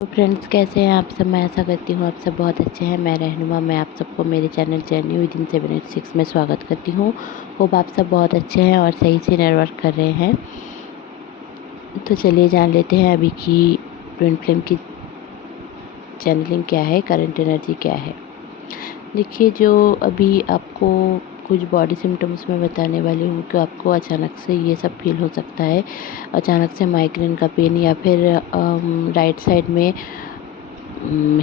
तो फ्रेंड्स, कैसे हैं आप सब। मैं आशा करती हूँ आप सब बहुत अच्छे हैं। मैं रहनुमा, मैं आप सबको मेरे चैनल जर्नी विद इन 786 में स्वागत करती हूँ। होप आप सब बहुत अच्छे हैं और सही से नेटवर्क कर रहे हैं। तो चलिए जान लेते हैं अभी की ट्विन फ्लेम की चैनलिंग क्या है, करंट एनर्जी क्या है। देखिए, जो अभी आपको कुछ बॉडी सिम्टम्स में बताने वाली हूँ कि आपको अचानक से ये सब फील हो सकता है। अचानक से माइग्रेन का पेन या फिर राइट साइड में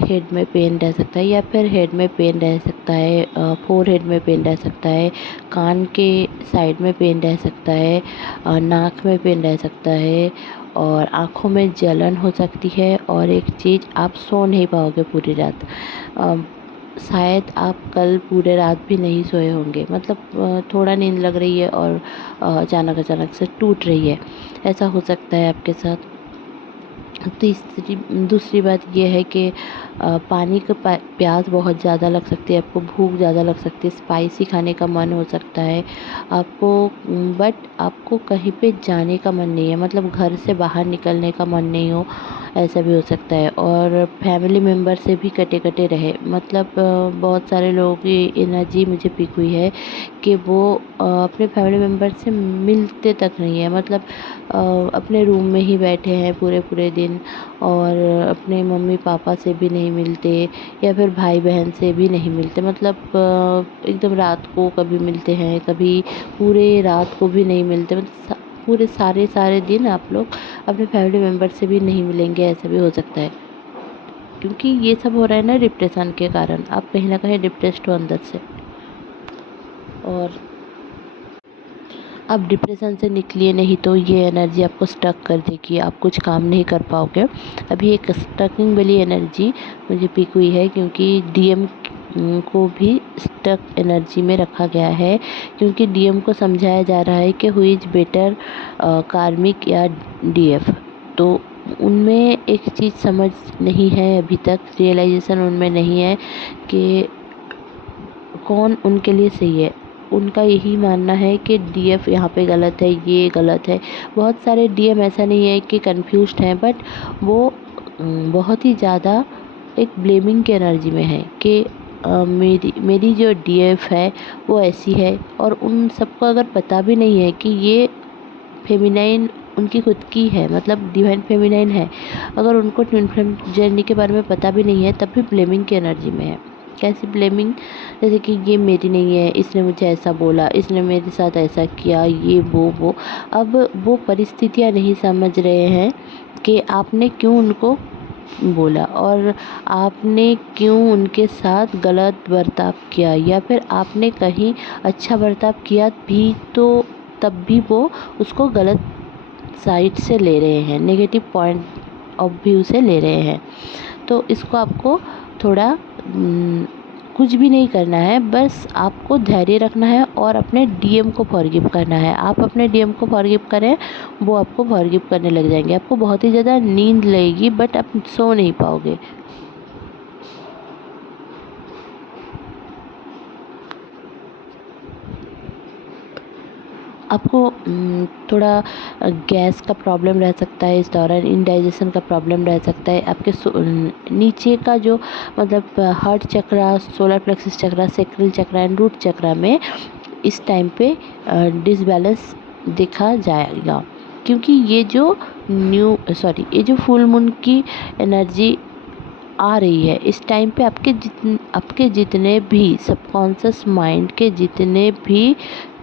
हेड में पेन रह सकता है या फिर हेड में पेन रह सकता है, फोर हेड में पेन रह सकता है, कान के साइड में पेन रह सकता है, नाक में पेन रह सकता है और आँखों में जलन हो सकती है। और एक चीज़, आप सो नहीं पाओगे पूरी रात। शायद आप कल पूरे रात भी नहीं सोए होंगे, मतलब थोड़ा नींद लग रही है और अचानक से टूट रही है। ऐसा हो सकता है आपके साथ। दूसरी बात ये है कि पानी का प्यास बहुत ज़्यादा लग सकती है, आपको भूख ज़्यादा लग सकती है, स्पाइसी खाने का मन हो सकता है आपको, बट आपको कहीं पे जाने का मन नहीं है, मतलब घर से बाहर निकलने का मन नहीं हो, ऐसा भी हो सकता है। और फैमिली मेम्बर से भी कटे कटे रहे, मतलब बहुत सारे लोगों की एनर्जी मुझे पिक हुई है कि वो अपने फैमिली मेम्बर से मिलते तक नहीं है, मतलब अपने रूम में ही बैठे हैं पूरे पूरे दिन और अपने मम्मी पापा से भी नहीं मिलते या फिर भाई बहन से भी नहीं मिलते, मतलब एकदम रात को कभी मिलते हैं, कभी पूरे रात को भी नहीं मिलते, मतलब पूरे सारे दिन आप लोग अपने फैमिली मेम्बर से भी नहीं मिलेंगे, ऐसा भी हो सकता है। क्योंकि ये सब हो रहा है ना डिप्रेशन के कारण, आप कहीं ना कहीं डिप्रेस्ड हो अंदर से और आप डिप्रेशन से निकलिए नहीं तो ये एनर्जी आपको स्टक कर देगी, आप कुछ काम नहीं कर पाओगे। अभी एक स्टकिंग वाली एनर्जी मुझे पिक हुई है क्योंकि डीएम को भी स्टक एनर्जी में रखा गया है, क्योंकि डीएम को समझाया जा रहा है कि हु इज़ बेटर, कार्मिक या डीएफ। तो उनमें एक चीज़ समझ नहीं है, अभी तक रियलाइजेशन उनमें नहीं है कि कौन उनके लिए सही है। उनका यही मानना है कि डीएफ यहाँ पे गलत है, ये गलत है। बहुत सारे डीएम ऐसा नहीं है कि कंफ्यूज्ड हैं, बट वो बहुत ही ज़्यादा एक ब्लेमिंग की एनर्जी में है कि मेरी जो डीएफ है वो ऐसी है। और उन सबको अगर पता भी नहीं है कि ये फेमिनाइन उनकी खुद की है, मतलब डिवाइन फेमिनाइन है, अगर उनको ट्विन फ्लेम जर्नी के बारे में पता भी नहीं है, तब भी ब्लेमिंग की एनर्जी में है। कैसी ब्लेमिंग? जैसे कि ये मेरी नहीं है, इसने मुझे ऐसा बोला, इसने मेरे साथ ऐसा किया, ये वो। अब वो परिस्थितियाँ नहीं समझ रहे हैं कि आपने क्यों उनको बोला और आपने क्यों उनके साथ गलत बर्ताव किया, या फिर आपने कहीं अच्छा बर्ताव किया भी तो तब भी वो उसको गलत साइड से ले रहे हैं, नेगेटिव पॉइंट ऑफ व्यू से ले रहे हैं। तो इसको आपको थोड़ा कुछ भी नहीं करना है, बस आपको धैर्य रखना है और अपने डीएम को फॉरगिव करना है। आप अपने डीएम को फॉरगिव करें, वो आपको फॉरगिव करने लग जाएंगे। आपको बहुत ही ज़्यादा नींद लगेगी बट आप सो नहीं पाओगे। आपको थोड़ा गैस का प्रॉब्लम रह सकता है इस दौरान, इंडाइजेशन का प्रॉब्लम रह सकता है। आपके नीचे का जो मतलब heart chakra, solar plexus chakra, sacral chakra and root chakra में इस टाइम पे डिसबैलेंस देखा जाएगा, क्योंकि ये जो फुल मून की एनर्जी आ रही है इस टाइम पे, आपके जितने भी सबकॉन्शियस माइंड के जितने भी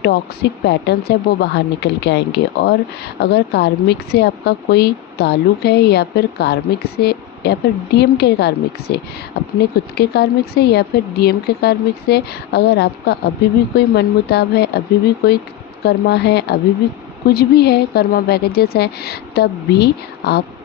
टॉक्सिक पैटर्न्स है वो बाहर निकल के आएंगे। और अगर कार्मिक से आपका कोई ताल्लुक है या फिर कार्मिक से या फिर डीएम के कार्मिक से, अपने खुद के कार्मिक से या फिर डीएम के कार्मिक से, अगर आपका अभी भी कोई मनमुटाव है, अभी भी कोई कर्मा है, अभी भी कुछ भी है, कर्मा बैगेजेस हैं, तब भी आपको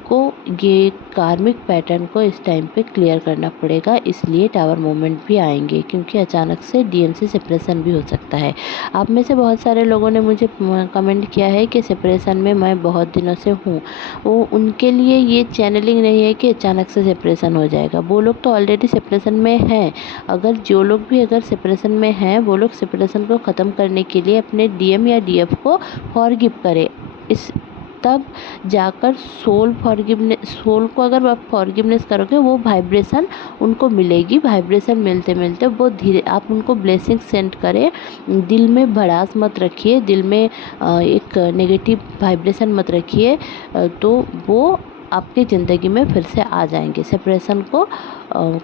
ये कार्मिक पैटर्न को इस टाइम पे क्लियर करना पड़ेगा। इसलिए टावर मोमेंट भी आएंगे, क्योंकि अचानक से डीएम से सेपरेशन भी हो सकता है। आप में से बहुत सारे लोगों ने मुझे कमेंट किया है कि सेपरेशन में मैं बहुत दिनों से हूँ। वो उनके लिए ये चैनलिंग नहीं है कि अचानक से सेपरेशन हो जाएगा, वो लोग तो ऑलरेडी सेपरेशन में हैं। अगर जो लोग भी अगर सेपरेशन में हैं, वो लोग सेपरेशन को ख़त्म करने के लिए अपने डीएम या डीएफ को फॉरगिव करें। तब जाकर सोल को अगर आप फॉरगिवनेस करोगे, वो वाइब्रेशन उनको मिलेगी। वाइब्रेशन मिलते मिलते वो धीरे, आप उनको ब्लेसिंग सेंड करें। दिल में भड़ास मत रखिए, दिल में एक नेगेटिव वाइब्रेशन मत रखिए, तो वो आपकी ज़िंदगी में फिर से आ जाएंगे। सेपरेशन को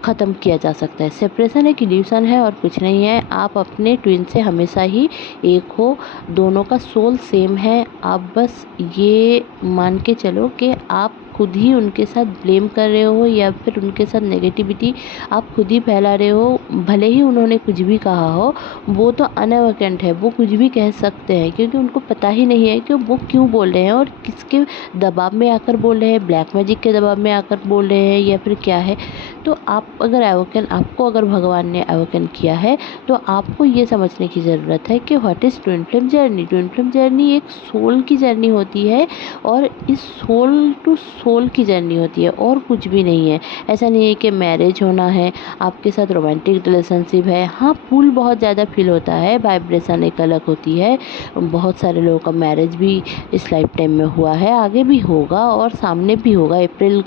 ख़त्म किया जा सकता है। सेपरेशन एक इल्यूशन है और कुछ नहीं है। आप अपने ट्विन से हमेशा ही एक हो, दोनों का सोल सेम है। आप बस ये मान के चलो कि आप खुद ही उनके साथ ब्लेम कर रहे हो या फिर उनके साथ नेगेटिविटी आप खुद ही फैला रहे हो। भले ही उन्होंने कुछ भी कहा हो, वो तो अनअवेकेंट है, वो कुछ भी कह सकते हैं, क्योंकि उनको पता ही नहीं है कि वो क्यों बोल रहे हैं और किसके दबाव में आकर बोल रहे हैं, ब्लैक मैजिक के दबाव में आकर बोल रहे हैं या फिर क्या है। तो आप अगर आपको अगर भगवान ने अवेकन किया है, तो आपको ये समझने की ज़रूरत है कि what is twin flame journey. Twin flame journey एक सोल की जर्नी होती है और इस सोल टू सोल की जर्नी होती है और कुछ भी नहीं है। ऐसा नहीं है कि मैरिज होना है, आपके साथ रोमांटिक रिलेशनशिप है। हाँ, पुल बहुत ज़्यादा फील होता है, वाइब्रेशन एक अलग होती है। बहुत सारे लोगों का मैरिज भी इस लाइफ टाइम में हुआ है, आगे भी होगा और सामने भी होगा। अप्रैल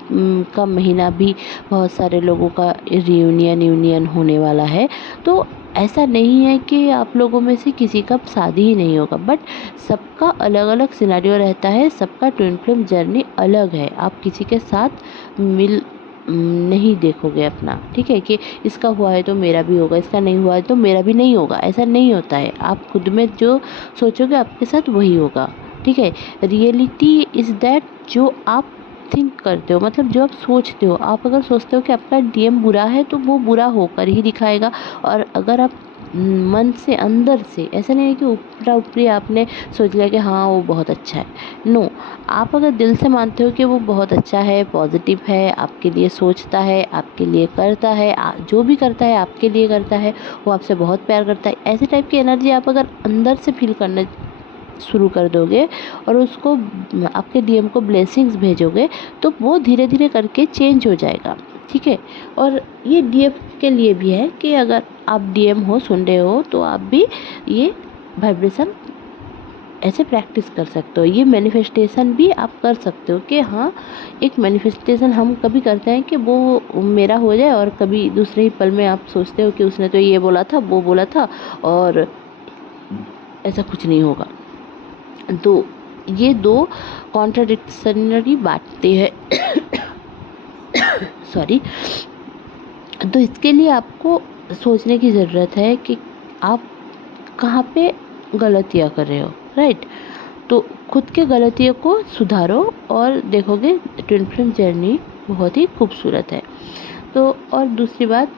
का महीना भी बहुत सारे लोगों का यूनियन होने वाला है। तो ऐसा नहीं है कि आप लोगों में से किसी का शादी ही नहीं होगा, बट सबका अलग अलग सिनेरियो रहता है, सबका ट्विन फ्लेम जर्नी अलग है। आप किसी के साथ मिल नहीं देखोगे अपना, ठीक है, कि इसका हुआ है तो मेरा भी होगा, इसका नहीं हुआ है तो मेरा भी नहीं होगा। ऐसा नहीं होता है। आप खुद में जो सोचोगे आपके साथ वही होगा, ठीक है। रियलिटी इज़ दैट जो आप थिंक करते हो, मतलब जो आप सोचते हो। आप अगर सोचते हो कि आपका डीएम बुरा है तो वो बुरा होकर ही दिखाएगा। और अगर आप मन से अंदर से, ऐसा नहीं है कि ऊपरा ऊपरी आपने सोच लिया कि हाँ वो बहुत अच्छा है, नो। आप अगर दिल से मानते हो कि वो बहुत अच्छा है, पॉजिटिव है, आपके लिए सोचता है, आपके लिए करता है, जो भी करता है आपके लिए करता है, वो आपसे बहुत प्यार करता है, ऐसे टाइप की एनर्जी आप अगर अंदर से फील करना शुरू कर दोगे और उसको, आपके डीएम को ब्लेसिंग्स भेजोगे, तो वो धीरे धीरे करके चेंज हो जाएगा, ठीक है। और ये डीएम के लिए भी है कि अगर आप डीएम हो, सुन रहे हो, तो आप भी ये वाइब्रेशन ऐसे प्रैक्टिस कर सकते हो। ये मैनिफेस्टेशन भी आप कर सकते हो कि हाँ, एक मैनिफेस्टेशन हम कभी करते हैं कि वो मेरा हो जाए, और कभी दूसरे ही पल में आप सोचते हो कि उसने तो ये बोला था, वो बोला था, और ऐसा कुछ नहीं होगा। तो ये दो कॉन्ट्राडिक्शनरी बातें हैं सॉरी। तो इसके लिए आपको सोचने की ज़रूरत है कि आप कहाँ पे गलतियाँ कर रहे हो, राइट। तो खुद के गलतियों को सुधारो और देखोगे ट्विन फ्लेम जर्नी बहुत ही खूबसूरत है। तो और दूसरी बात,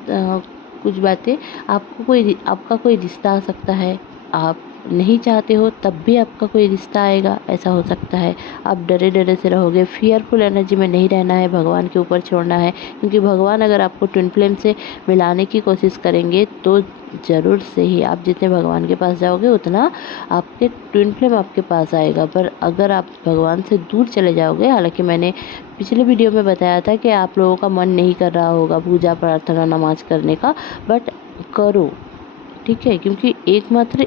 कुछ बातें, आपका कोई रिश्ता आ सकता है, आप नहीं चाहते हो तब भी आपका कोई रिश्ता आएगा, ऐसा हो सकता है। आप डरे डरे से रहोगे, फियरफुल एनर्जी में नहीं रहना है, भगवान के ऊपर छोड़ना है, क्योंकि भगवान अगर आपको ट्विन फ्लेम से मिलाने की कोशिश करेंगे तो ज़रूर से ही आप जितने भगवान के पास जाओगे उतना आपके ट्विन फ्लेम आपके पास आएगा। पर अगर आप भगवान से दूर चले जाओगे, हालांकि मैंने पिछले वीडियो में बताया था कि आप लोगों का मन नहीं कर रहा होगा पूजा प्रार्थना नमाज करने का, बट करो, ठीक है, क्योंकि एकमात्र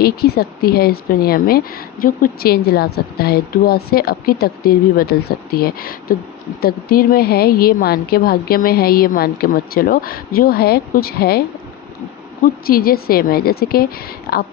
एक ही शक्ति है इस दुनिया में जो कुछ चेंज ला सकता है। दुआ से आपकी तकदीर भी बदल सकती है। तो तकदीर में है ये मान के, भाग्य में है ये मान के मत चलो। जो है, कुछ चीज़ें सेम है। जैसे कि आप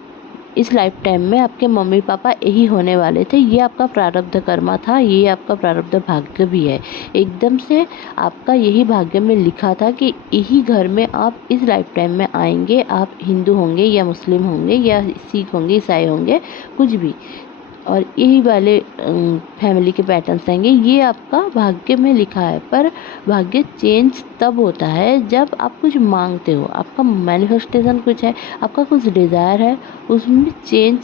इस लाइफ टाइम में आपके मम्मी पापा यही होने वाले थे, ये आपका प्रारब्ध कर्मा था, ये आपका प्रारब्ध भाग्य भी है। एकदम से आपका यही भाग्य में लिखा था कि यही घर में आप इस लाइफ टाइम में आएंगे। आप हिंदू होंगे या मुस्लिम होंगे या सिख होंगे, ईसाई होंगे, कुछ भी, और यही वाले फैमिली के पैटर्न्स रहेंगे, ये आपका भाग्य में लिखा है। पर भाग्य चेंज तब होता है जब आप कुछ मांगते हो, आपका मैनिफेस्टेशन कुछ है, आपका कुछ डिज़ायर है, उसमें चेंज,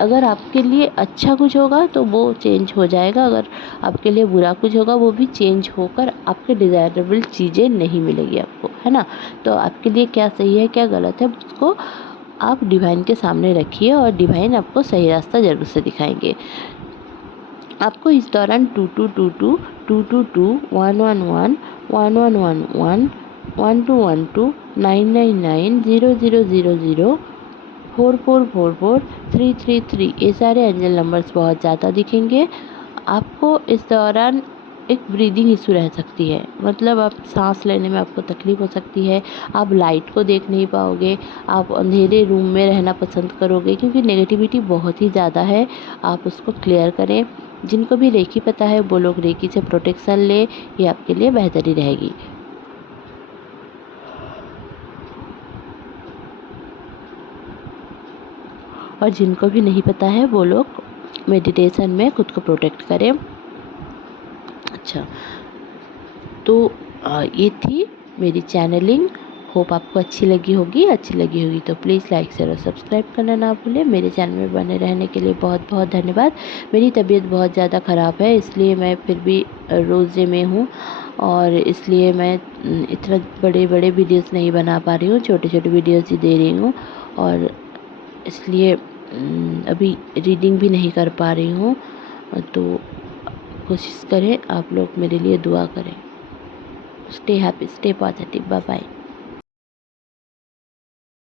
अगर आपके लिए अच्छा कुछ होगा तो वो चेंज हो जाएगा, अगर आपके लिए बुरा कुछ होगा वो भी चेंज होकर आपके डिज़ायरेबल चीज़ें नहीं मिलेगी आपको, है ना। तो आपके लिए क्या सही है क्या गलत है, उसको आप डिवाइन के सामने रखिए और डिवाइन आपको सही रास्ता ज़रूर से दिखाएंगे। आपको इस दौरान 2222 222 111 1111 1212 999 0000 4444 333 ये सारे एंजल नंबर्स बहुत ज़्यादा दिखेंगे। आपको इस दौरान एक ब्रीदिंग इशू रह सकती है, मतलब आप सांस लेने में आपको तकलीफ़ हो सकती है। आप लाइट को देख नहीं पाओगे, आप अंधेरे रूम में रहना पसंद करोगे क्योंकि नेगेटिविटी बहुत ही ज़्यादा है। आप उसको क्लियर करें। जिनको भी रेकी पता है वो लोग रेकी से प्रोटेक्शन ले, ये आपके लिए बेहतरी रहेगी। और जिनको भी नहीं पता है वो लोग मेडिटेशन में खुद को प्रोटेक्ट करें। अच्छा, तो ये थी मेरी चैनलिंग। होप आपको अच्छी लगी होगी तो प्लीज़ लाइक शेयर और सब्सक्राइब करना ना भूलें। मेरे चैनल में बने रहने के लिए बहुत बहुत धन्यवाद। मेरी तबीयत बहुत ज़्यादा ख़राब है, इसलिए मैं फिर भी रोज़े में हूँ और इसलिए मैं इतना बड़े बड़े वीडियोस नहीं बना पा रही हूँ, छोटे छोटे वीडियोस ही दे रही हूँ। और इसलिए अभी रीडिंग भी नहीं कर पा रही हूँ। तो कोशिश करें आप लोग मेरे लिए दुआ करें। Stay happy, stay positive, bye bye.